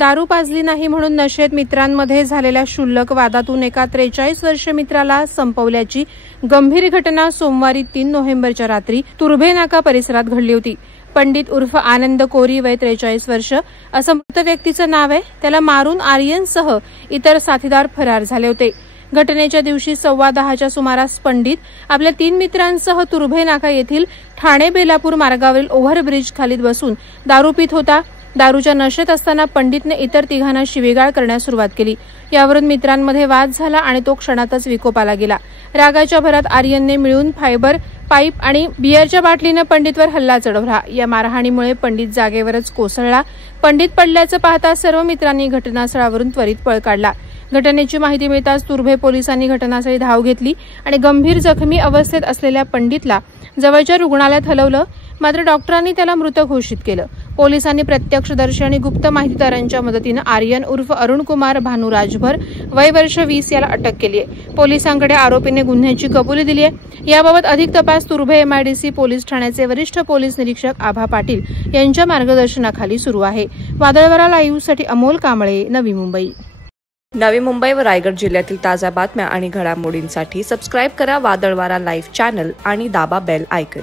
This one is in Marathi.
दारू पाजली नाही म्हणून नशेत मित्रांमध्ये झालेल्या क्षुल्लक वादातून एका 43 वर्षीय मित्राला संपवल्याची गंभीर घटना सोमवारी 3 नोव्हेंबरच्या रात्री तुर्भे नाका परिसरात घडली होती। पंडित उर्फ आनंद कोरी वय 43 वर्ष असं मृत व्यक्तीचं नाव आहे। त्याला मारून आर्यनसह इतर साथीदार फरार झाले होते। घटनेच्या दिवशी 10:15च्या सुमारास पंडित आपल्या 3 मित्रांसह तुर्भे नाका येथील ठाणे बेलापूर मार्गावरील ओव्हरब्रिज खाली बसून दारू पित होता। दारूच्या नशेत असताना पंडितने इतर तिघांना शिवीगाळ करण्यास सुरुवात केली। यावरून मित्रांमध्ये वाद झाला आणि तो क्षणातच विकोपाला गेला। रागाच्या भरात आर्यनने मिळून फायबर पाईप आणि बियरच्या बाटलीने पंडितवर हल्ला चढवला। या मारहाणीमुळे पंडित जागेवरच कोसळला। पंडित पडल्याचं पाहता सर्व मित्रांनी घटनास्थळावरून त्वरित पळ काढला। घटनेची माहिती मिळताच तुर्भे पोलिसांनी घटनास्थळी धाव घेतली आणि गंभीर जखमी अवस्थेत असलेल्या पंडितला जवळच्या रुग्णालयात हलवलं, मात्र डॉक्टरांनी त्याला मृत घोषित केलं। पोलिसांनी प्रत्यक्षदर्शी आणि गुप्त माहितीदारांच्या मदतीने आर्यन उर्फ अरुण कुमार भानू राजभर वय वर्ष 20 याला अटक केली आहे। पोलिसांकडे आरोपीने गुन्ह्याची कबुली दिली आहे। याबाबत अधिक तपास तुर्भे MIDC पोलीस ठाण्याचे वरिष्ठ पोलीस निरीक्षक आभा पाटील यांच्या मार्गदर्शनाखाली सुरू आहे। वादळवारा लाईव्हसाठी अमोल कांबळे, नवी मुंबई। नवी मुंबई व रायगड जिल्ह्यातील ताज्या बातम्या आणि घडामोडींसाठी सबस्क्राईब करा वादळवारा लाईव्ह चॅनल आणि दाबा बेल आयकॉन।